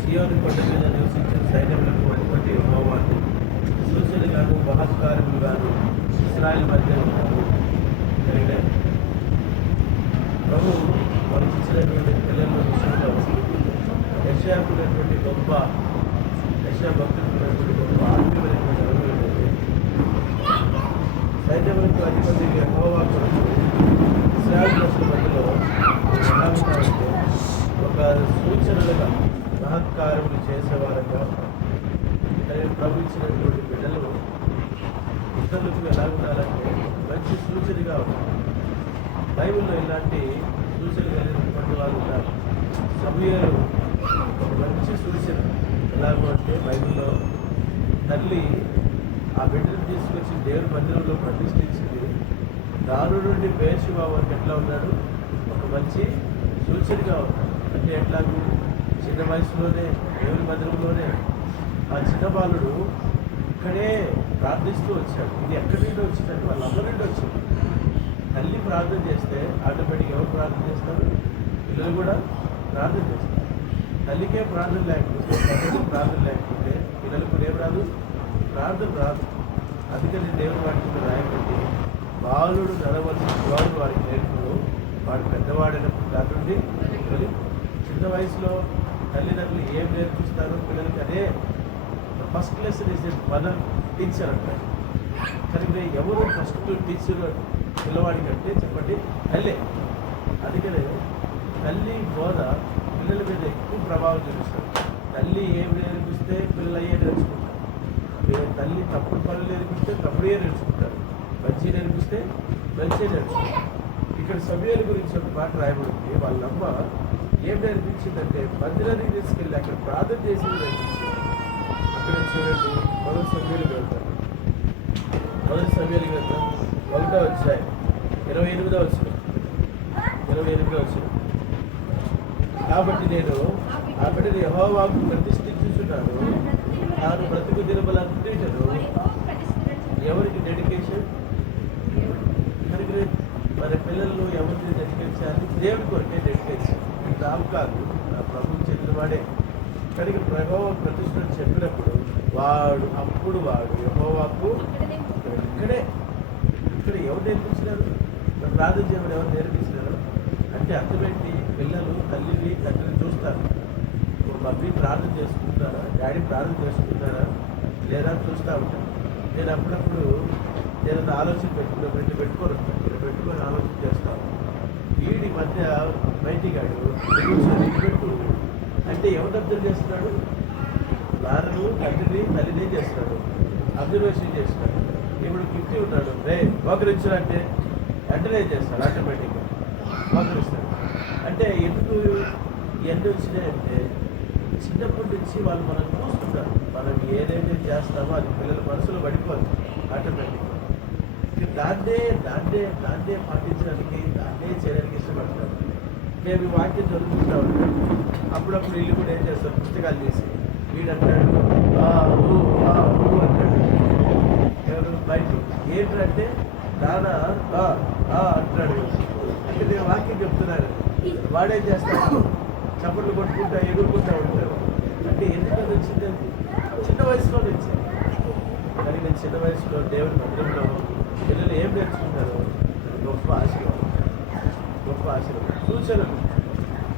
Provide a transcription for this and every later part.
సియోను కొండ మీద నివసించిన సైన్యములకు అధిపతి యెహోవాను, సూచనగాను బలాత్కారముగాను ఇశ్రాయేలు మధ్య ఉన్నారు. ప్రభు మనకి ఇచ్చినటువంటి పిల్లల విషయంలో యెషయాకున్నటువంటి గొప్ప యెషయా భక్తులున్నటువంటి గొప్ప ఆత్మీయమైనటువంటి అనుభవం ఏంటంటే, సైన్యములకు అధిపతి యెహోవా కొరకు ఇశ్రాయేలు ప్రజల మధ్యలో ఎలా ఉన్నారంటే, ఒక సూచనలుగా మహత్కారములు చేసేవారుగా ప్రభు ఇచ్చినటువంటి బిడ్డలు ఇతరులకు ఎలా ఉండాలంటే మంచి సూచనగా ఉంటారు. బైబిల్లో ఇలాంటి సూచనలు కలిగినటువంటి వాళ్ళు ఉన్నారు. సమూయేలు ఒక మంచి సూచన. ఎలాగో అంటే బైబిల్లో తల్లి ఆ బిడ్డను తీసుకొచ్చి దేవుని మందిరంలో ప్రతిష్ఠించింది. దారు నుండి బేర్షెబా వరకు ఎట్లా ఉన్నాడు, ఒక మంచి సూచనగా ఉన్నాడు. అంటే ఎట్లాగూ చిన్న వయసులోనే దేవుని మందిరంలోనే ఆ చిన్న బాలుడు ఇక్కడే ప్రార్థిస్తూ వచ్చాడు. ఇది ఎక్కడి నుండి వచ్చిందంటే వాళ్ళందరి నుండి వచ్చింది. తల్లి ప్రార్థన చేస్తే ఆటోమేటిక్గా ఎవరు ప్రార్థన చేస్తారు? పిల్లలు కూడా ప్రార్థన చేస్తారు. తల్లికే ప్రార్థన లేకపోతే, తల్లికి ప్రార్థన లేకపోతే పిల్లలకు కూడా ఏం రాదు, ప్రార్థన రాదు. అందుకని దేవుని వాటిని రాయబట్టి బాలుడు నడవలసిన వాడు వారికి నేర్పుడు, వాడు పెద్దవాడైనప్పుడు కాకుండా చిన్న వయసులో తల్లిదండ్రులు ఏం నేర్పిస్తారో పిల్లలకి అదే first lesson is mother teacher అంటారు. కానీ ఎవరు ఫస్ట్ టీచర్ పిల్లవాడికి అంటే చెప్పండి, తల్లే. అందుకనే తల్లి బోధ పిల్లల మీద ఎక్కువ ప్రభావం చూపిస్తారు. తల్లి ఏం నేర్పిస్తే పిల్లలు అయ్యే నేర్చుకుంటారు. తల్లి తప్పుడు పనులు నేర్పిస్తే తప్పుడే నేర్చుకుంటారు. మంచి నేర్పిస్తే మంచిగా నేర్చుకుంటారు. ఇక్కడ సమయాల గురించి ఒక మాట రాయబడింది. వాళ్ళమ్మ ఏం నేర్పించిందంటే మందిరానికి తీసుకెళ్ళి అక్కడ ప్రార్థన చేసింది నేర్పించింది. అక్కడ చూడండి, మొదటి సమయాలు వెళ్తారు. మొదటి సమయాలు వెళ్తాం 1వ అధ్యాయం 28వ వచనం. కాబట్టి నేను ఆ బిడ్డను యెహోవాకు ప్రతిష్ఠించుచున్నాను. తాను బ్రతుకు దినములన్నిటిను ఎవరికి డెడికేషన్? మన పిల్లలను ఎవరికి డెడికేట్ చేయాలి? దేవుడి కొరకే డెడికేషన్. రాము కాదు, నా ప్రభువు చెందినవాడే. కనుక ప్రభావ ప్రతిష్ఠ చెప్పినప్పుడు వాడు యెహోవాకు ఇక్కడ ఎవరు నేర్పించినారు? ప్రార్థన చేయడం ఎవరు నేర్పించినారు అంటే అర్థమేంటి? పిల్లలు తల్లిని తండ్రిని చూస్తారు. మమ్మీ ప్రార్థన చేసుకుంటారా, డాడీ ప్రార్థన చేసుకుంటారా లేదా చూస్తూ ఉంటారు. నేను అప్పుడప్పుడు ఏదైనా ఆలోచన పెట్టుకొని ఆలోచన చేస్తాను. వీడి మధ్య బయటిగాడు పెట్టు అంటే ఎవరు అబ్జర్వ్ చేస్తున్నాడు? నాన్నను తండ్రిని తల్లినే చేస్తున్నాడు, అబ్జర్వేషన్ చేస్తున్నాడు. ఇప్పుడు 50 ఉన్నాడు, రే మోకరించాలంటే వెంటనే చేస్తాడు, ఆటోమేటిక్గా మోకరిస్తాడు. అంటే ఎందుకు ఇవన్నీ వచ్చినాయంటే చిన్నప్పటి నుంచి వాళ్ళు మనం చూస్తుంటారు. మనం ఏదైతే చేస్తామో అది పిల్లల మనసులో పడిపోతుంది ఆటోమేటిక్గా. దాన్నే పాటించడానికి, దాన్నే చేయడానికి ఇష్టపడతారు. మేము వాక్యం చదువుకుంటా ఉంటాం. అప్పుడప్పుడు ఇల్లు కూడా ఏం చేస్తారు, పుస్తకాలు చేసి వీడంటాడు అంటాడు. ఎవరు బయట ఏంటంటే నాన్న అంటున్నాడు. అంటే నేను వాక్యం చెప్తున్నాను. వాడేం చేస్తాడు? చప్పట్లు కొట్టుకుంటా ఎగురుకుంటా ఉంటాడు. అంటే ఎందుకంటే వచ్చింది చిన్న వయసులో వచ్చింది. కానీ నేను చిన్న వయసులో దేవుని మందిరంలో పిల్లలు ఏం నేర్చుకుంటారు? గొప్ప ఆశీర్వాదం, గొప్ప ఆశీర్వాదం, సూచనలు.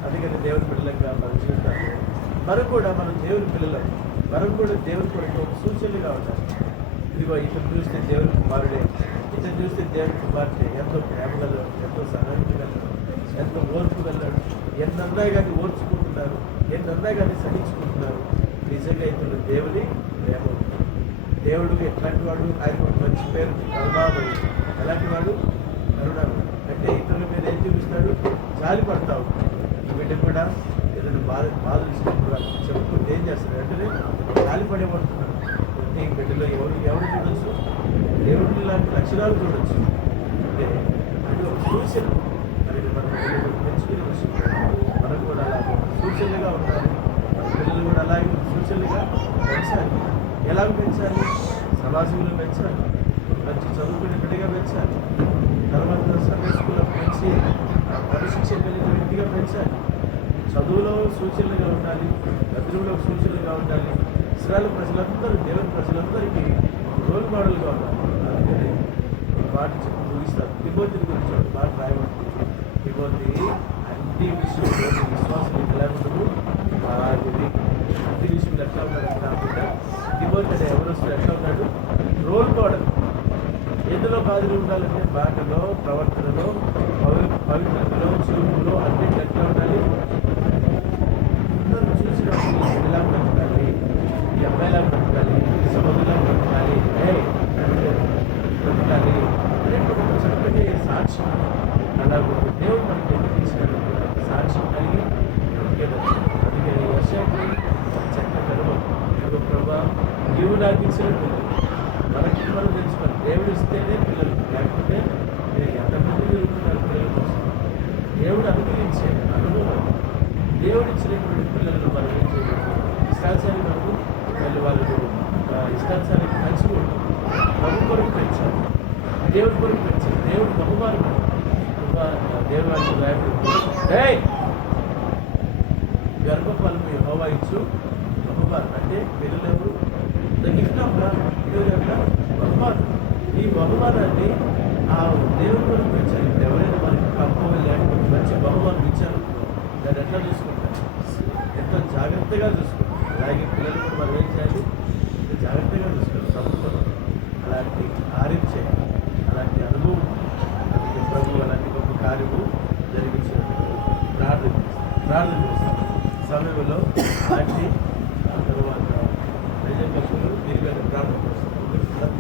అందుకని దేవుని పిల్లలుగా మనం జీవితాలు మనం కూడా మనం దేవుని పిల్లలు, మనం కూడా దేవుని కొరకు ఒక సూచనలుగా ఉండాలి. ఇదిగో ఇతను చూస్తే దేవుని కుమారుడే, ఇతను చూస్తే దేవుని కుమార్తె, ఎంతో ప్రేమ గలడు, ఎంతో సహాయించగలడు, ఎంతో ఓర్పుగలడు, ఎన్నన్నా కానీ ఓర్చుకుంటున్నారు, ఎన్నన్నా కానీ సహించుకుంటున్నారు. నిజంగా ఇతను దేవుని ప్రేమ. దేవుడు ఎట్లాంటి వాడు? ఆయన ఒక మంచి పేరు కరుణామయుడు. ఎలాంటి వాడు? కరుణామయుడు. అంటే ఇతరుల మీద ఏం చూపిస్తాడు? జాలి పడతావు. ఈ బిడ్డ కూడా ఏదైనా బాధలు ఇచ్చినప్పుడు చెప్పుకుంటే ఏం చేస్తాడు? వెంటనే జాలి పడేపడుతున్నాడు. అంటే ఈ బిడ్డలో ఎవరు చూడొచ్చు? దేవుడి లాంటి లక్షణాలు చూడొచ్చు. అంటే అది ఒక సూచన. మరి మనం పెంచుకునే విషయం మనం కూడా అలాగే సూచనలుగా ఉండాలి. పిల్లలు కూడా అలాగే సూచనలుగా పెంచాలి. ఎలాగ పెంచాలి? సమాజంలో పెంచాలి, మంచి చదువుకునే బిడ్డగా పెంచాలి, తర్వాత సండే స్కూల్లో పెంచి క్రమశిక్షణ కలిగిన వ్యక్తిగా పెంచాలి. చదువులో సూచనలుగా ఉండాలి, గదువులో సూచనలుగా ఉండాలి. ఇశ్రాయేలు ప్రజలందరూ, దేవుని ప్రజలందరికీ రోల్ మోడల్గా ఉండాలి. అందుకని మాట చెప్పి ముగిస్తారు. తిమోతిని గురించి ఒక మాట రాయబడుతుంది. తిమోతి అన్ని విషయంలో విశ్వాసం ఎలా ఉండదు, అన్ని విషయంలో ఎట్లా ఉన్నాడు కాకుండా తిమోతి అనే ఎవరొస్తూ ఎట్లా ఉన్నాడు? Role model. ఎందులో బాధలు ఉండాలంటే మాటలో, ప్రవర్తనలో, పవిత్రతలో, చూపులో అన్నింటి ఎట్లా ఉండాలి? అందరూ చూసినప్పుడు ఎలా బ్రతకాలి, ఈ అమ్మాయిలా బ్రతకాలి, సముద్రంలా బ్రతకాలి, బ్రతకాలి అనేటువంటి ఒక చక్కటి సాక్ష్యం. అలాగే దేవుడు మనకి ఎందుకు ఇచ్చినట్టు సాక్ష్యం కలిగి బ్రతికేదాన్ని. అందుకని వర్షానికి చక్కగా కరువు ప్రభా నీవు నాకు ఇచ్చిన పిల్లలు మనకి మనం తెలుసుకోవాలి. దేవుడు ఇస్తేనే పిల్లలు, లేకపోతే నేను ఎంతమంది జరుగుతున్నారు పిల్లల కోసం. దేవుడు అనుగ్రహించే అనుభవం. దేవుడు ఇచ్చినటువంటి పిల్లలను మనం ఏం చేయలేదు? ఇష్టాచారి మనకు మళ్ళీ వాళ్ళు ఇష్టాచారానికి మంచిగా ప్రభు కొరకు పెంచాలి, దేవుడి కొరకు పెంచాలి. దేవుడు బహుమానం. దేవుడు గర్భఫలము యెహోవా ఇచ్చు బహుమానం. అంటే పిల్లలు ఎవరు? The gift of God. దేవుడి యొక్క బహుమానం. ఈ బహుమానాన్ని ఆ దేవుడి కొరకు పెంచాలి. ఇప్పుడు ఎవరైనా మనకి కంపం లేకపోతే మంచి బహుమానం ఇచ్చారు, దాన్ని ఎట్లా చూసుకుంటారు? ఎంతో జాగ్రత్తగా చూసుకుంటారు. అలాగే పిల్లలు కూడా మనం ఏం చేయాలి? జాగ్రత్తగా చూసుకోవాలి. తప్పుకోవాలి. అలాంటి కార్యం చేయాలి, అలాంటి అనుభవం. అందుకే ప్రభు అలాంటి గొప్ప కార్యము జరిగించిన ప్రార్థన చేస్తాం సమయంలో అలాంటి తర్వాత ప్రజలు దీనిపైన ప్రార్థన చేస్తాం.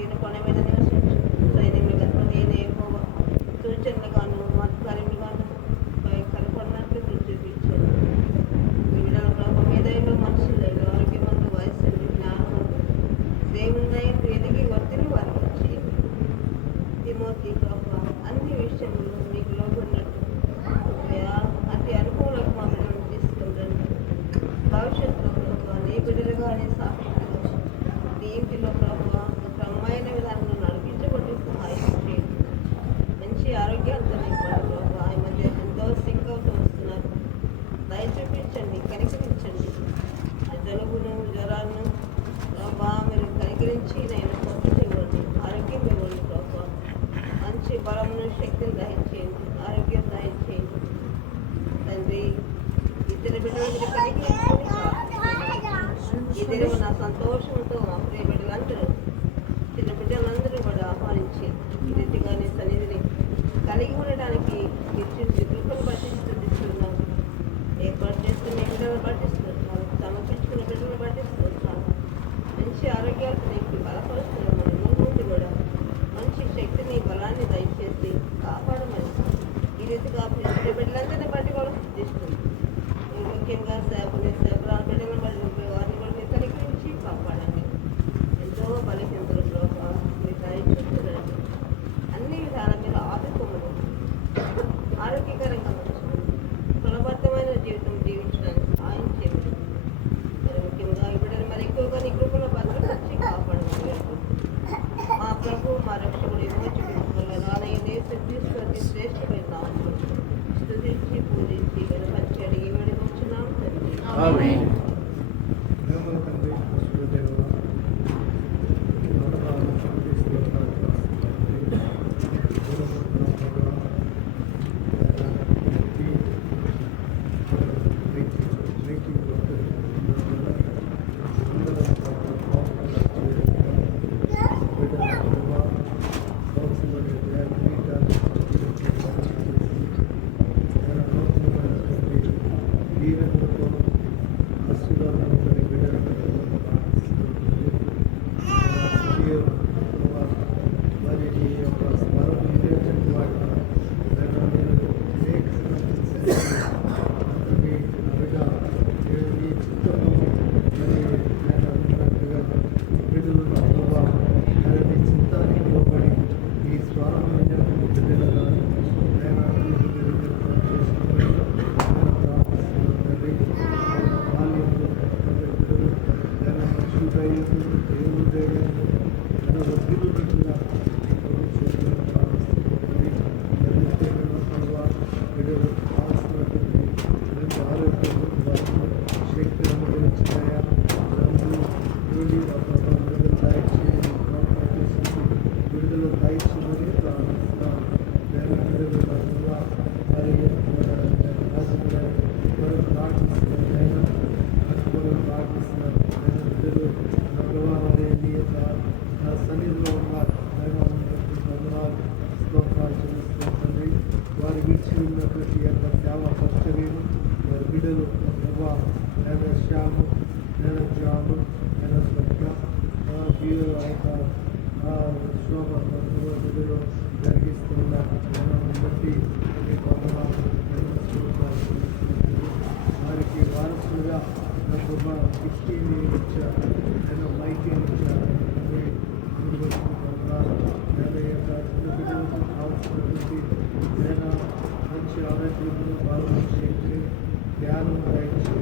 ఈయన కొండ మీద నివసించు సైన్యములు కనుక నేను యెహోవా సూచనలుగాను మత్కార్యములుగాను కనపడినట్లు గుర్తు చూపించాను. వివిధ ప్రభావ మేధైలో మనుషులలో ఆరోగ్యమందు వయస్సు జ్ఞానమందు దేవుని ఎదిగి వర్తిని వారికి చేయండి. తిమోతి ప్రభావ అన్ని విషయంలో మీకు లోబడినట్టు అతి అనుకూలకు మా బిడ్డలను తీసుకుంటాను. భవిష్యత్తులో ప్రభావ నీ బిడ్డలుగానే సాక్షిగా నీ ఇంటిలో ప్రభావ క్రమమైన విధానంలో నడిపించబడి సహాయం చేయండి. మంచి ఆరోగ్యాలతో నింపండి ప్రభావ. ఈ మధ్య ఎంతో సింక్ అవుతూ వస్తున్నారు. దయ చూపించండి, కనికరించండి. ఆ జలుబును జ్వరాలను ప్రభావ మీరు కనికరించి నేను స్వస్థత ఇవ్వండి, ఆరోగ్యం ఇవ్వండి ప్రభావ. మంచి బలమును శక్తిని దయచేయండి, ఆరోగ్యం దయచేయండి తండ్రి. ఇద్దరు బిడ్డలు మీరు కనికరించుకొని ఇద్దరు నా సంతోషంతో మా ప్రియ బిడ్డలందరూ చిన్న బిడ్డలందరూ కూడా ఆహ్వానించి ఈ రీతిగా నీ సన్నిధిని కలిగి ఉండడానికి ఇచ్చి కృపను పట్టిస్తున్నాం. ఏర్పాటు చేస్తున్న బిడ్డలను పట్టిస్తున్నాం, సమర్పించుకున్న బిడ్డలను పట్టిస్తున్నాం. మంచి ఆరోగ్యాలు నీకు బలపరుస్తున్నామని ముందు కూడా మంచి శక్తిని బలాన్ని దయచేసి కాపాడమని ఈ రీతిగా బిడ్డలందరినీ బట్టి కూడా స్థితిస్తుంది. ముఖ్యంగా సేవకుని సేవకురాలు బిడ్డలను బట్టి వారిని కూడా మీరు కనికరించి కాపాడండి. ఎంతో బలహీనతలు ప్రభావ మీరు దయచేస్తున్నారండి. అన్ని విధాల మీరు ఆదుకోమని ఆరోగ్యకరంగా ఉంచమని ఫలబద్ధమైన జీవితం జీవించడానికి సహాయం చేయమని మరి ముఖ్యంగా ఈ బిడ్డలు మరి ఎక్కువగా నీ కృపలో భద్రపరిచి కాపాడమని మా ప్రభు మా రక్షకుడు విమోచకుడు రానయ్యే క్రీస్తు శ్రేష్టమైన నామములో స్తుతించి పూజించి గణపరిచి అడిగి వేడుకొచ్చున్నాం తండ్రి. ఆమేన్. వారి విడిచి ఉన్నటువంటి యొక్క సేవ పరిచర్యను వారి బిడ్డలు నేను శ్యాము నేను జాము నేను సత్య శోభ బిడ్డలు జరిగిస్తున్న బట్టి వారికి వారసులుగా నాకు కిట్టీని ఇచ్చారు, నేను మైకిని ఇచ్చారు. నేను యొక్క బిడ్డలకు కావాల్సినటువంటి నేను మంచి ఆరోగ్యంలో బాగుంది ధ్యానం దయచి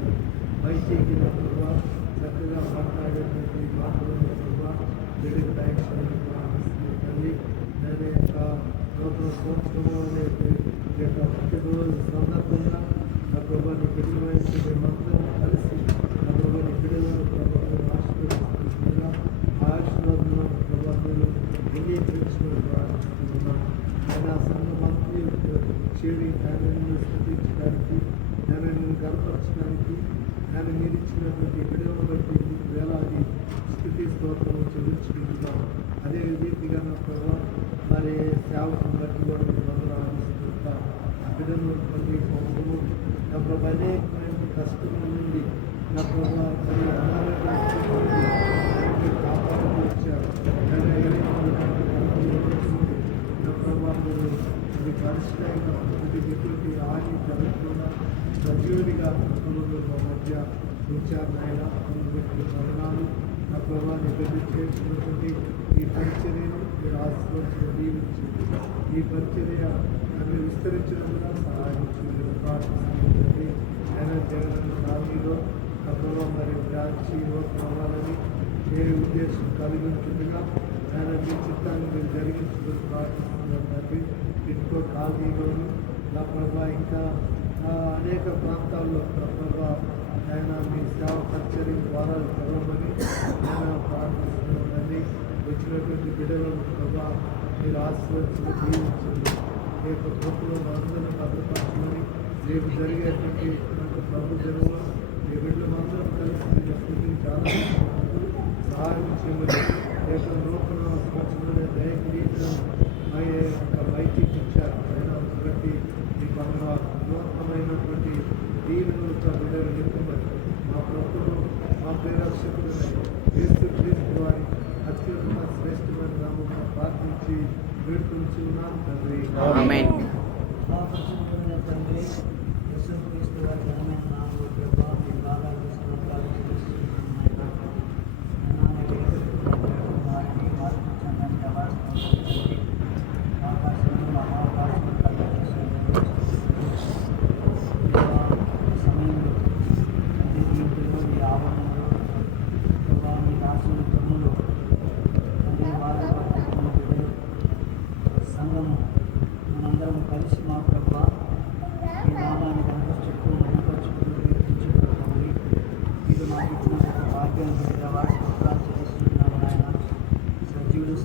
మైకి కూడా చక్కగా మాట్లాడేటువంటి మాటలను కూడా బిడ్డకు దయచేయడానికి ప్రారంభిస్తుంది. నేను యొక్క నూతన సంవత్సరంలో ఈ యొక్క పుట్టినరోజు సందర్భంగా నా ప్రభాని బిడ్డల వయసు మేమందరం కలిసి నా ప్రభాని బిడ్డలను ప్రభావం ఆశీర్వదిస్తున్నా ఆశీర్వాదంలో ప్రభావాలు అంగీకరించుకుని ప్రారంభిస్తున్నాం. ఆయన సంఘమంత్రి చేడి ఆయనను స్థుతించడానికి ఆయనను గర్వపరచడానికి ఆయన మీరు ఇచ్చినటువంటి బిడ్డలను బట్టి వేలాది స్థితి స్తోత్రం చెల్లించుకుంటున్నాం. అదే రీతిగా నా ప్రభావ మరి సేవకుని బట్టి కూడా మేము ఆలోచిస్తుంటాం. ఆ బిడ్డలు కొన్ని సంవత్సరము నా ప్రభావ అనేకమైన కష్టముల నుండి నా ప్రభావ మరి అనారోగ్యం కాపాడుతూ వచ్చారు. అడుగుతున్నా సజీవుడిగా మధ్య ఉంచారు నాయన అందుబట్టి మరణాలు నా ప్రభావాన్ని పెళ్లి చేస్తున్నటువంటి ఈ పరిచర్యను మీరు ఆశీర్వదించి దీవించింది ఈ పరిచర్య నన్ను విస్తరించినందున సహాయం చేయండి ప్రార్థిస్తుంది ఆయన జగన్ సాగిలో నా ప్రభావం మరి వ్యాధి అవ్వాలని ఏ ఉద్దేశం కలిగి ఉంటుందిగా ఆయన మీ చిత్తాన్ని మీరు జరిగించుకుని ప్రార్థిస్తున్నాను తండ్రి ఇంకో ఖాళీలోను నా ప్రభా ఇంకా అనేక ప్రాంతాల్లో నా ప్రభా ఆయన మీ సేవ పరిచర్య ద్వారా తెరవమని ఆయన ప్రార్థిస్తున్నానండి వచ్చినటువంటి బిడ్డలను ప్రభా మీరు ఆశీర్వదించి జీవించండి రేపు గొప్పలో అందరూ భద్రపరచమని రేపు జరిగేటువంటి ప్రభు జనంలో మీ బిడ్డలు అందరం కలిసి చాలా సహాయం చేయమని రేపు నూతన సంవత్సరంలో దయకిరీతం బయటికి ఇచ్చారు ఆయన బట్టి మీ నూతనమైనటువంటి దీవెనలతో బిడ్డలు నింపమని మా ప్రభుత్వం మా ప్రేరక్షకుడు క్రీస్తు వారి అత్యుత్తమ శ్రేష్టమైన నామమున ప్రార్థించి వేడుకొంచున్నాను తండ్రి. తండ్రి యేసుక్రీస్తు వారి ఘనమైన నామములో ప్రభా మీ బాగా సంఘము మనందరం కలిసి మా ప్రభా ఈ నామాన్ని కనపరుచుకుంటూ మీరు మాకు ఇచ్చిన భాగ్యం స్తోత్రాలు చేస్తున్నాము నాయన సజీవులు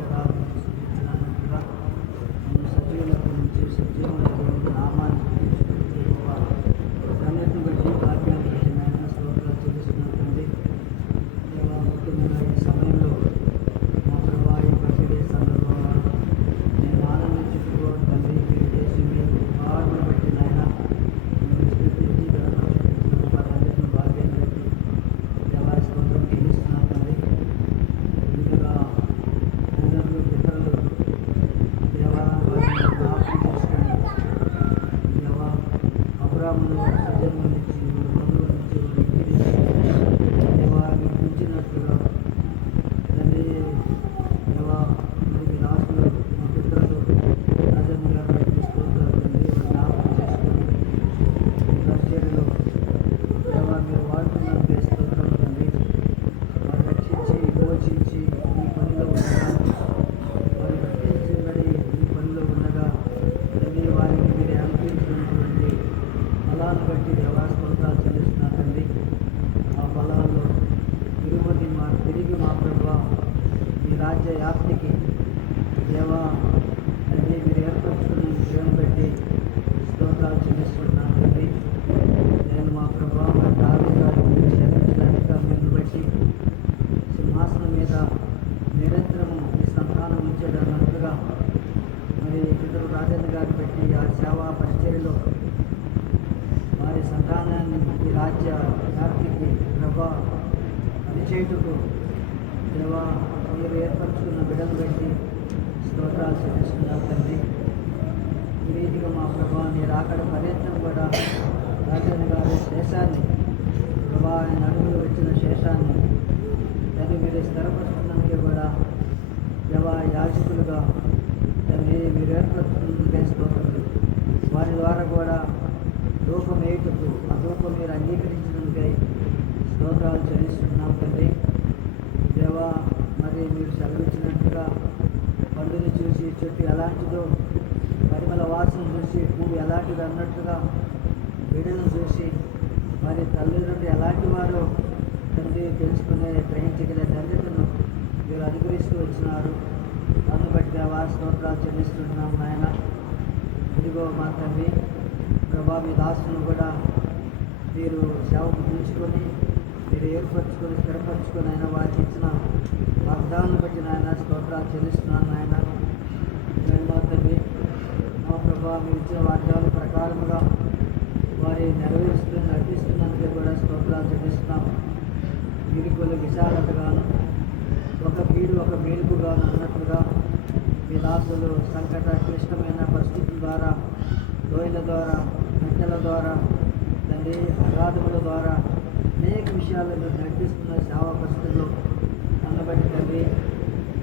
కదా సూచించినట్టుగా నేను సజీవులకు నుంచి సజీవులకు నామాన్ని అన్నిటిని బట్టి భాగ్యాన్ని బట్టి నాయన స్తోత్రాలు చేస్తున్నానండి ముఖ్యమైన ఈ సమయంలో మా ప్రభా ఈ బట్టి సందర్భంలో నేను ఆనందించుకోవాలి తండ్రి మీరు చేసి మీరు బాధను బట్టి నాయన వారందరినీ భాగ్యాన్ని బట్టి దేవా స్తోత్రం చెల్లిస్తున్నాను తండ్రి ఇందుగా అందరూ పిల్లలు దేవాలయం జ్ఞాపకం చేసుకోండి దేవా అబ్రాహ్మణులు సజన్మ నుంచి మధుల నుంచి దేవా మీరు ఉంచినట్లుగా తండ్రి దేవా మీకు రాసులు మా పిల్లలు రాజమ్మ గారు బట్టి స్తోత్రాలు తండ్రి జ్ఞాపకం చేసుకొని పరిచర్యలో దేవా మీరు వాడుతున్నట్టు స్తోత్రాలు తండ్రి వారు రక్షించి పోషించి ఈ పనిలో ఉండగా వారు రక్షించబడి ఈ పనిలో ఉండగా తండ్రి వారికి మీరు అనిపించినటువంటి ఫలాన్ని బట్టి దేవా స్తోత్రాలు చెల్లిస్తున్నారు తండ్రి ఆ ఫలాల్లో తిరిగి మా ప్రభా ఈ రాజ్య వ్యాప్తికి దేవా తండ్రి మీరు ఏర్పరచుకున్న విషయాన్ని బట్టి స్తోత్రాలు చెల్లిస్తున్నాను తండ్రి నేను మా ప్రభా మరి దావీదు గారి క్షమించినట్టుగా మీరు బట్టి సింహాసనం మీద నిరంతరము ఈ సంతానం ఉంచేటన్నట్టుగా మరి పిల్లలు రాజేంద్ర గారిని బట్టి ఆ సేవా పరిచర్యలో వారి సంతానాన్ని ఈ రాజ్య వ్యాప్తికి ప్రభా పనిచేయుటకు దేవా మీరు ఏర్పరచుకున్న బిడ్డను బట్టి స్తోత్రాలు చెల్లిస్తున్నారు తండ్రి ఈ రీతిగా మా ప్రభా మీరు అక్కడ పర్యటన కూడా రాజేంద్ర గారి శేషాన్ని ప్రభా ఆయన అడుగులు వచ్చిన శేషాన్ని తండ్రి మీరు స్థిరపరుస్తున్నందుకే కూడా దేవా యాజకులుగా తండ్రి మీరు ఏర్పరచుకున్నదే స్తోత్రం వారి ద్వారా కూడా ధూపం వేయుటకు ఆ ధూపం మీరు అంగీకరించినందుకై స్తోత్రాలు చెల్లిస్తున్నాం తండ్రి దేవా మరి మీరు సెలవిచ్చినట్టుగా పండుని చూసి చెట్టు ఎలాంటిదో పరిమళ వాసన చూసి పువ్వు ఎలాంటిది అన్నట్టుగా బిడ్డను చూసి మరి తల్లిదండ్రులు ఎలాంటి వారో తండ్రి తెలుసుకునే గ్రహించగల తండ్రిని మీరు అనుగ్రహిస్తూ వచ్చినారు అందును బట్టి దేవా స్తోత్రాలు చెల్లిస్తున్నాం నాయన ఇదిగో మా తండ్రి ప్రభా మీ దాసులను కూడా మీరు సేవకు పిలుచుకొని మీరు ఏర్పరచుకొని స్థిరపరచుకొని ఆయన వారికి ఇచ్చిన వాగ్దానం బట్టి నాయన స్తోత్రాలు చెల్లిస్తున్నాను నాయన మా తండ్రి మా ప్రభా మీరు ఇచ్చిన వాగ్దానం ప్రకారముగా వారి నడిపిస్తున్నందుకే కూడా స్తోత్రాలు చెల్లిస్తున్నాం వీరికొలు విశాలతగాను ఒక కీడు ఒక మేలుపుగాను అన్నట్లుగా మీ దాసులు సంకట క్లిష్టమైన పరిస్థితుల ద్వారా లోయల ద్వారా బిడ్డల ద్వారా తండ్రి అగాధముల ద్వారా అనేక విషయాలు మీరు నడిపిస్తున్న సేవా పరిస్థితుల్లో నన్ను బట్టి తండ్రి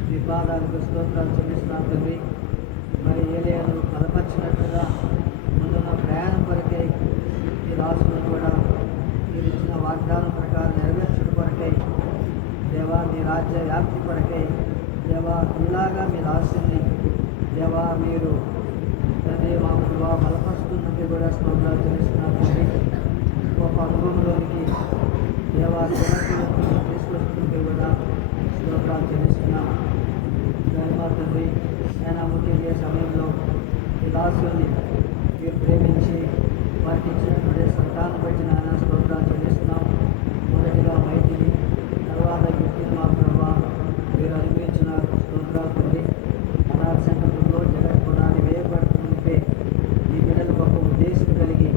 మీ పాదాలకు స్తోత్రాలు చెల్లిస్తున్నాను తండ్రి. మరి ఏలియాను బలపరిచినట్లుగా ముందున్న ప్రయాణం కొరకై ఈ రాసులను కూడా మీరు ఇచ్చిన వాగ్దానం ప్రకారం నెరవేర్చడం కొరకై దేవా మీ రాజ్య వ్యాప్తి కొరకై దేవా ఇలాగా మీ రాసుని దేవా మీరు తండ్రి మా ప్రభావ బలపరుస్తున్నట్టు కూడా స్తోత్రాలు చెల్లిస్తున్నాను తండ్రి. గొప్ప అనుభవంలోనికి దేవా సేవకులను తీసుకొస్తుంటే కూడా స్తోత్రాలు చెల్లిస్తున్నాను తండ్రి. నేను ముఖ్యంగా సమయంలో ఈ దాసుని మీరు ప్రేమించి వారికి ఇచ్చినటువంటి సంతానం బట్టి నాయన స్తోత్రాలు చెల్లిస్తున్నాం. మొదటిగా మైతిని, తర్వాత వ్యక్తిని మా ప్రభావ మీరు అనుభవించిన స్తోత్రాలు తండ్రి. అనాథ సంఘంలో జగత్ పునాది వేయబడుతుంటే ఈ బిడ్డలు గొప్ప ఉద్దేశం కలిగి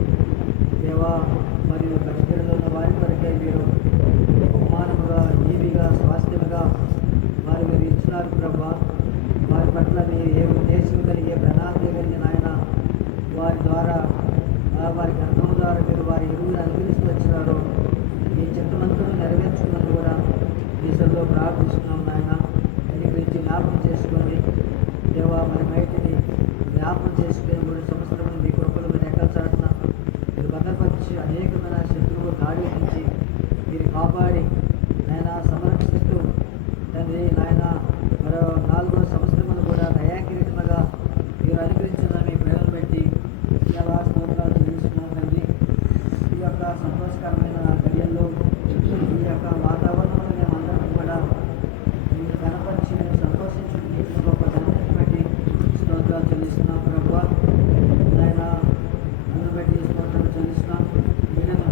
దేవా మరియు కష్టంలో ఉన్న వారి కొరకే మీరు బహుమానముగా ఈవిగా స్వాస్థ్యముగా వారు మీరు ఇచ్చినారు ప్రభా. వారి పట్ల మీరు ఏ ఉద్దేశం కలిగి ప్రణాళిక కలిగిన ఆయన వారి ద్వారా వారి గర్భం ద్వారా మీరు వారి ఇరువురు అనుగ్రహిస్తూ వచ్చినారో మీ చిత్తమంతులు నెరవేర్చుకున్నది కూడా ఈశ్వరులో ప్రార్థిస్తున్నాం నాయన. ఇది గురించి జ్ఞాపకం చేసుకోండి దేవా. మరి బయటిని జ్ఞాపకం చేసుకుని కూడా సంవత్సరం మీ కృపలు మీరు ఎక్కల్చాడుతున్నా మీరు భద్రపరిచి అనేకమైన శత్రువులు దాడి నుంచి మీరు కాపాడి నాయన సంరక్షిస్తూ తండ్రి నాయన మరో 4వ సంవత్సరములు కూడా దయాకిరీటముగా మీరు అనుగ్రహించిన మీ ప్రేమను బట్టి ఇలా స్తోత్రాలు చెల్లిస్తున్నాం తండ్రి. ఈ యొక్క సంతోషకరమైన గడియల్లో ఈ యొక్క వాతావరణంలో మేము అందరం కూడా మీరు కనపరిచి మేము సంతోషించుకుని గొప్ప ధన్యతను బట్టి స్తోత్రాలు చెల్లిస్తున్నాం ప్రభువా. ఆయన నన్ను బట్టి స్తోత్రాలు చెల్లిస్తున్నాం. వీళ్ళను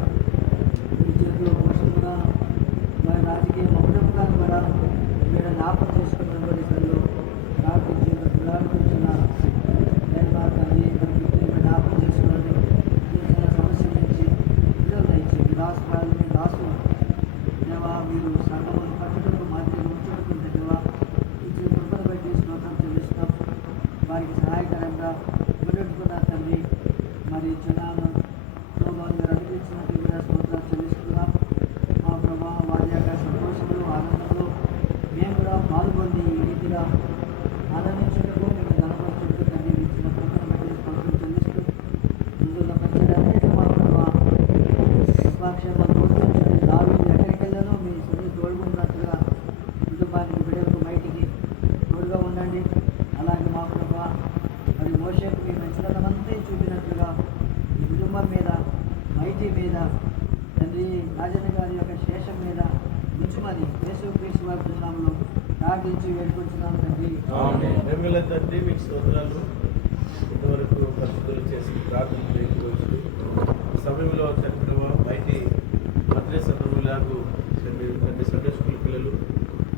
మీ చేతిలో పోషకుగా మరి రాజకీయ మౌనంగా కూడా మీరు జ్ఞాపకం చేసుకున్నటువంటి పనులు ప్రార్థించిన నేను మా తల్లి జ్ఞాపకం చేసుకోండి. చిన్న సమస్య నుంచి విడుదల ఇచ్చి దాసులు దేవా మీరు సగములు పట్టుటకు మధ్య ఉంచుకుంటే దేవా ఇచ్చిన కృపను బట్టి స్తోత్రం చెల్లిస్తాం. వారికి సహాయకరంగా విడుదల తండ్రి మరి చిన్నాను మీరు అనిపించినట్టు కూడా స్తోత్రాలు చెల్లిస్తున్నాం. మా ప్రభావ వారి యొక్క సంతోషంలో ఆనందంలో మేము కూడా పాల్గొని ఈ రీతిగా ఆనందించటకు మీకు గణపరచుటకు తండ్రి ఇచ్చిన కృపను బట్టి స్తోత్రం చెల్లిస్తూ ముందున్న పంచడానికి మా ప్రభావ కృపాక్షేమాలు దావీదు ఎక్కడికి వెళ్ళానో మీ సొంత తోడుకున్నట్టుగా కుటుంబానికి బిడ్డలకు బయటికి తోడుగా ఉండండి. అలాగే మా ప్రభావ మరి మోషేకు మీ మంచితనమంతా చూపినట్లుగా ఈ కుటుంబం మీద మైటీ మీద తండ్రి రాజన్న గారి యొక్క శేషం మీద ఉంచుమని యేసుక్రీస్తు వారి నామములో ప్రార్థించి వేడుకుంటున్నాం తండ్రి. తండ్రి మీకు స్తోత్రాలు. ఇంతవరకు పరిస్థితులు చేసి ప్రార్థన చేయవచ్చు సమయంలో తండ్రి బయటి మధ్య సందర్భంలాగు తండ్రి సండే స్కూల్ పిల్లలు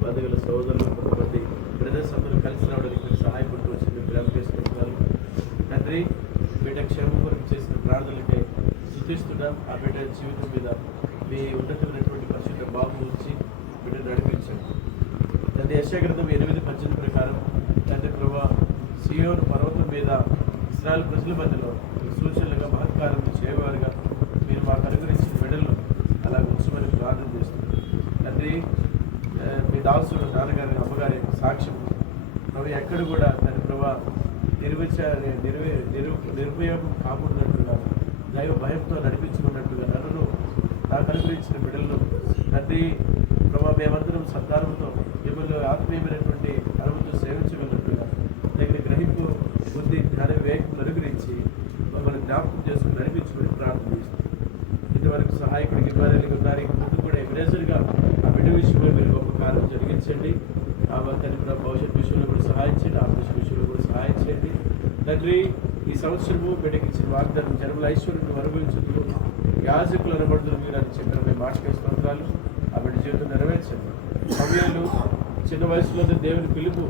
బంధువుల సోదరులు కొంతమంది బ్రదర్స్ అందరూ కలిసి రావడానికి మీరు సహాయపడుతూ వచ్చి మీరు ప్రేమ చేసుకుంటున్నారు తండ్రి. బిడ్డ క్షేమం కొరకు చేసిన ప్రార్థనలకై స్తుతిస్తున్నాం. ఆ బిడ్డ జీవితం మీద మీ ఉన్నతమైనటువంటి పరిశుద్ధ బాబు ఉంచి బిడ్డ నడిపించండి తండ్రి. యెషయా గ్రంథం 8:18 ప్రకారం తండ్రి ప్రభా సీయోను పర్వతం మీద ఇశ్రాయేలు ప్రజల మధ్యలో సూచనలుగా మహత్కారం చేయవారుగా మీరు మాకు అనుగ్రహించిన బిడ్డలను అలా ఉంచమని ప్రార్థన చేస్తున్నారు తండ్రి. మీ దాసుడు నాన్నగారి అమ్మగారి సాక్ష్యం ప్రభు ఎక్కడ కూడా తండ్రి ప్రభా నిరుపయోగం కాకూడనట్టుగా దైవ భయంతో నడిపించుకున్నట్టుగా నన్ను నాకు అనుగ్రహించిన బిడ్డలను తండ్రి ప్రభా మేమందరం సంతానంతో మిమ్మల్ని ఆత్మీయమైనటువంటి అనుభూతితో సేవించగలిగినట్టుగా దగ్గర గ్రహింపు బుద్ధి జ్ఞాన వివేకం అనుగ్రహించి మమ్మల్ని జ్ఞాపకం చేసుకుని నడిపించుకొని ప్రార్థన చేస్తున్నాం. ఇంతవరకు సహాయకుడికి ఇవ్వాలని ఉన్నారు. ముందు కూడా ఎవిడెన్స్గా ఆ బిడ్డ విషయంలో మీరు గొప్ప కార్యం జరిగించండి. ఆ తండ్రి భవిష్యత్ విషయంలో కూడా సహాయం చేయండి. ఆపరేషన్ విషయంలో కూడా సహాయం చేయండి తండ్రి. ఈ సంవత్సరము బిడ్డకి ఇచ్చిన వాగ్దానం జన్మల ఐశ్వర్యం అనుభవించుతూ యాజకులు అనబడుతున్న మీరు అని చెప్పిన మేము మాటకేసి మంత్రాలు ఆ బిడ్డ జీవితం నెరవేర్చండి. సమయాలు చిన్న వయసులో దేవుని పిలుపు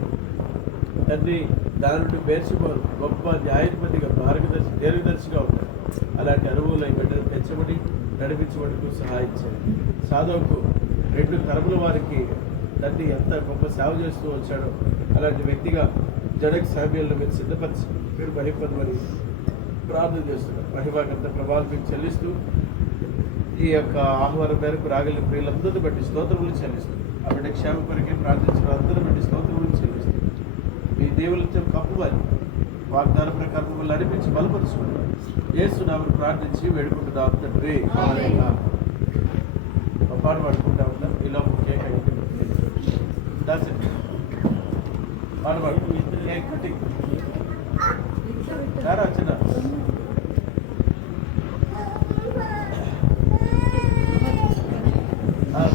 తండ్రి దాని నుండి పేర్చిపోరు గొప్ప న్యాయాధిపతిగా దీర్ఘదర్శిగా ఉంటారు. అలాంటి అనుభవంలో ఈ బిడ్డను పెంచబడి నడిపించబడుతూ సహాయం చేయండి. సాధువుకు 2 తరముల వారికి తండ్రి ఎంత గొప్ప సేవ చేస్తూ వచ్చాడో అలాంటి వ్యక్తిగా జడక్ సామ్యాలను మీరు సిద్ధపరిచి మీరు బయపడమని ప్రార్థన చేస్తున్నాం. మహిమాకంత ప్రభావం మీకు చెల్లిస్తూ ఈ యొక్క ఆహ్వానం మేరకు రాగలిగిన ప్రియులందరినీ బట్టి స్తోత్రములు చెల్లిస్తూ ఆ బిడ్డ క్షేమ కొరకే ప్రార్థించిన అందరిని బట్టి స్తోత్రములు చెల్లిస్తూ మీ దేవులతో కప్పువాలి వాగ్దాన ప్రకారం మిమ్మల్ని నడిపించి బలపరుచుకుంటాం. యేసునామమున ప్రార్థించి వేడుకుంటున్నాం తండ్రి. ఒక పాట పాడుకుంటా ఉంటాం. ఇలా కేక్ అయ్యింది పాట పాడుకుంటాం. కేక్ కటింగ్ యారా చిన్న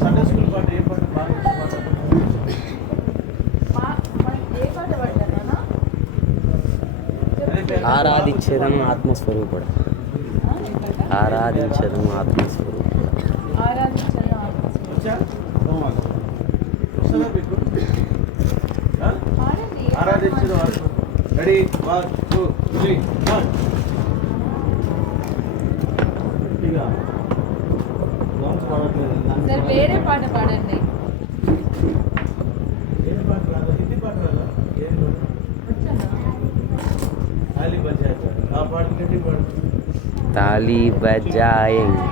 సండే స్కూల్ పాట ఏ పాట బాగా ఆరాధించడం ఆత్మస్వరూపుడు. ఆరాధించడం ఆత్మస్వరూపుడు. ఆరాధించడం రెడీ 1 2 3 సార్ వేరే పాట పాడండి. ఏ పాట రాదా? హిందీ పాట రాదా? ఏం తాళీ బజాయేంगे ఆ పాట గట్టి పాడు. తాళీ బజాయేంगे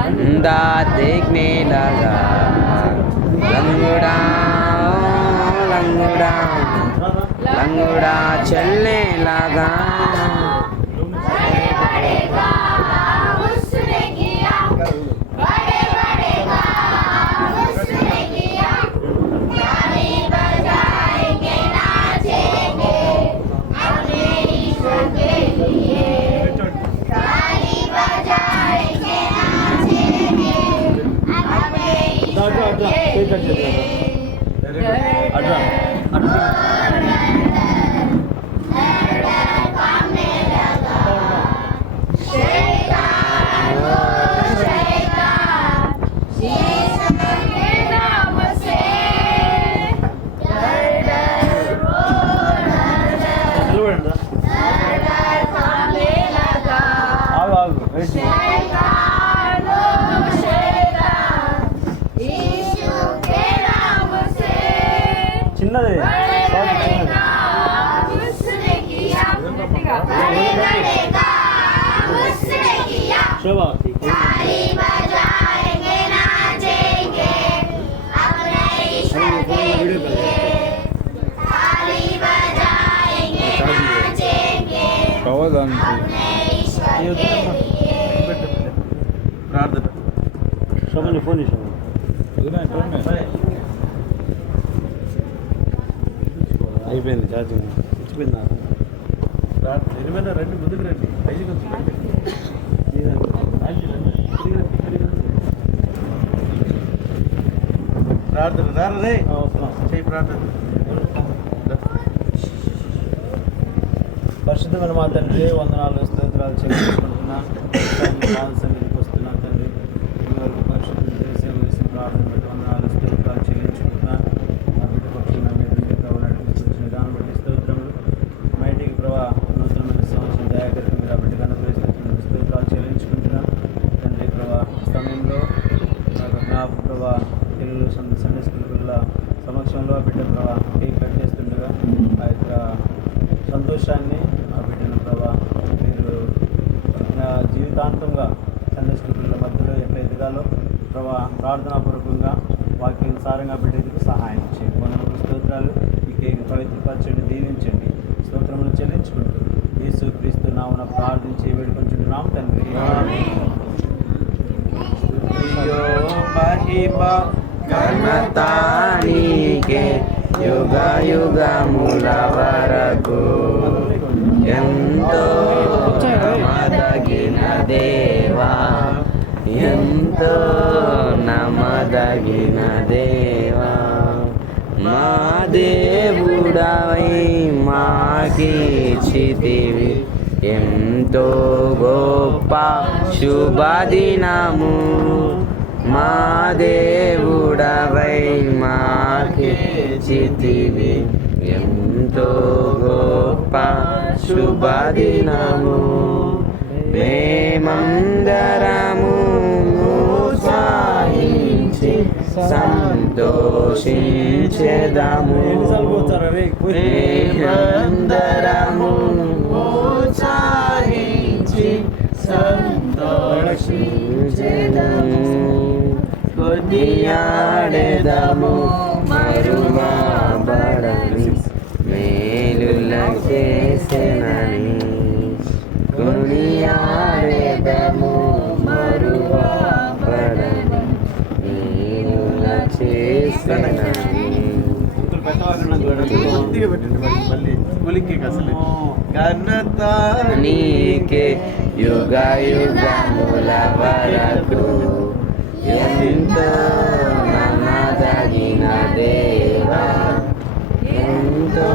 अंधा देखने लगा लंगड़ा लंगड़ा लंगड़ा चलने लगा చిన్నది శోభా ప్రార్థన శోభని ఫోన్ చేసాము అయిపోయింది ఛార్జింగ్ ఇచ్చిపోయిందా ఎనిమిది రండి ముందుకు రండి 5 కొంచెం ప్రార్థన రారే చేయి ప్రార్థన. పరిశుద్ధమైన మా తండ్రి వందనాలు స్తోత్రాలు చెల్లించుకుంటున్నా. సన్నిధికి వస్తున్నా తండ్రి వరకు పరిశుద్ధం చేసే వేసిన ప్రార్థన బట్టి వందనాలు స్తోత్రాలు చెల్లించుకుంటున్నా. మా బిడ్డ పక్షులు నా మీద ప్రభావ నడిపించిన దాన్ని బట్టి స్తోత్రములు. మైటికి ప్రభా నూతనమైన సంవత్సరం దయాకరికి మీరు ఆ బిడ్డగా అనుగ్రహిస్తున్న స్తోత్రాలు చెల్లించుకుంటున్నా. తండ్రి ప్రభా సమయంలో నా ప్రభా తెలుగు సండే స్కూల్ పిల్లల సమక్షంలో ఆ బిడ్డ ప్రభా కేక్ కట్ చేస్తుండగా ఆ యొక్క సంతోషాన్ని ఆ బిడ్డను ప్రభా మీరు జీవితాంతంగా సండే స్కూల్ పిల్లల ప్రార్థనాపూర్వకంగా వాక్యానుసారంగా బిడ్డలకు సహాయం చేయండి. వందనాలు స్తోత్రాలు. ఈ కేక్ పవిత్రపరచండి, దీవించండి. స్తోత్రములు చెల్లించుకుంటూ యేసుక్రీస్తు నామమున ప్రార్థించి వేడుకొంచున్నాం తండ్రి. మహిమ ఘనత నీకే యుగ యుగముల వరకు. ఎంతో నమ్మదగిన దేవా, ఎంతో నమ్మదగిన దేవా, మా దేవుడవై మాకిచ్చితివి ఎంతో గొప్ప శుభదినము. మా దేవుడవై మాకిచ్చితివి ఎంతో గొప్ప శుభదినము. మేమందరము ఉత్సాహించి సంతోషించెదము. మేమందరము ఉత్సాహించి సంతోషించెదము. కొనియాడెదము మరువబడని మేలుల చేసెనని. కొనియాడెదము మరువబడని మేలుల చేసెనని. ఘనత నీకే యుగ యుగముల వరకు. ఎంతో నమ్మదగిన దేవా, ఎంతో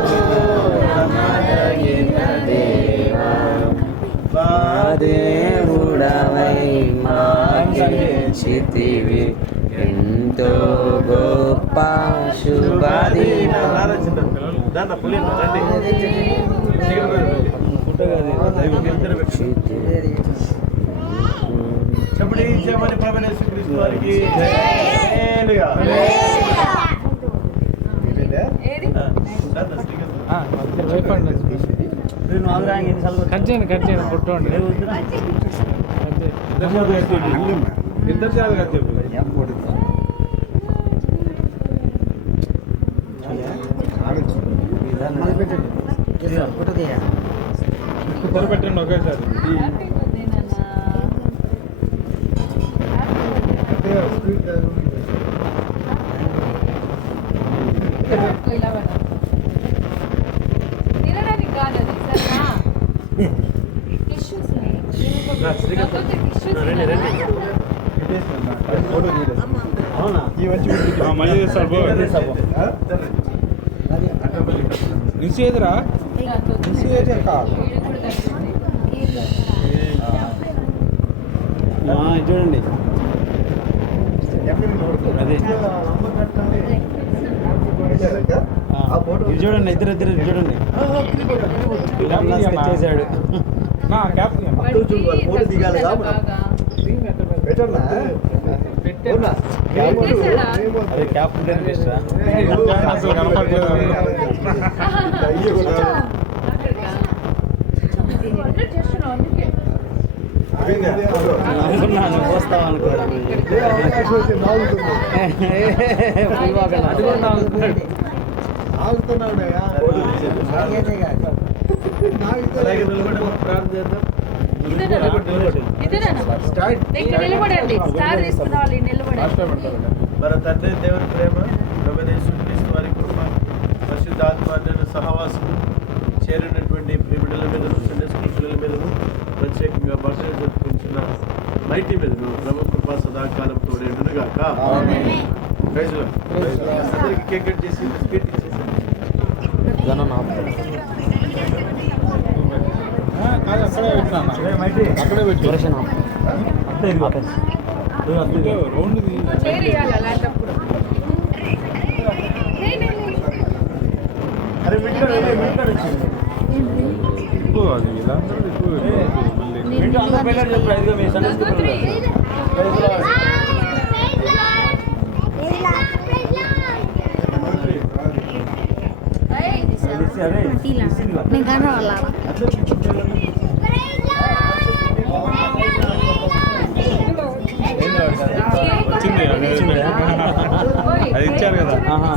నమ్మదగిన దేవా, మా దేవుడవై మాకిచ్చితివి ఎంతో గొప్ప శుభదినము. చెప్పండి చెప్పని ప్రభువైన యేసుక్రీస్తు వారికి హల్లెలూయా. ఇద్దరు చాలు కదా చెప్పు. పెట్టండి ఒకేసారి. తినడానికి కాదు అది, సరేనా? అవునా? మళ్ళీ నిషేధరా చూడండి అదే ఇది చూడండి, ఇద్దరు చూడండి చేశాడు. అదే క్యాప్టెన్ అనుకున్నాను పోస్తావు అనుకోరు. నిలబడండి, స్టార్ తీసుకున్న వాళ్ళు నిలబడండి. మన తండ్రి దేవుని ప్రేమ, ప్రభువైన యేసుక్రీస్తు వారి కృప, పరిశుద్ధాత్మ సహవాసం చేరినటువంటి బిడ్డల మీదను, సండే స్కూల్ పిల్లల మీదను, ప్రత్యేకంగా బర్త్డే జరుపుకుంటున్న మైటీ మీదను ప్రభు కృప సదాకాలం తోడేండునుగాక. Praise Lord. అందరికీ కేక్ కట్ చేసి బిస్కెట్ ఇచ్చేసి అక్కడే పెట్టి చేయాలి అలాంటప్పుడు. అరే మిట్టాడు వచ్చింది అది ఇలా చిన్న ఆహా.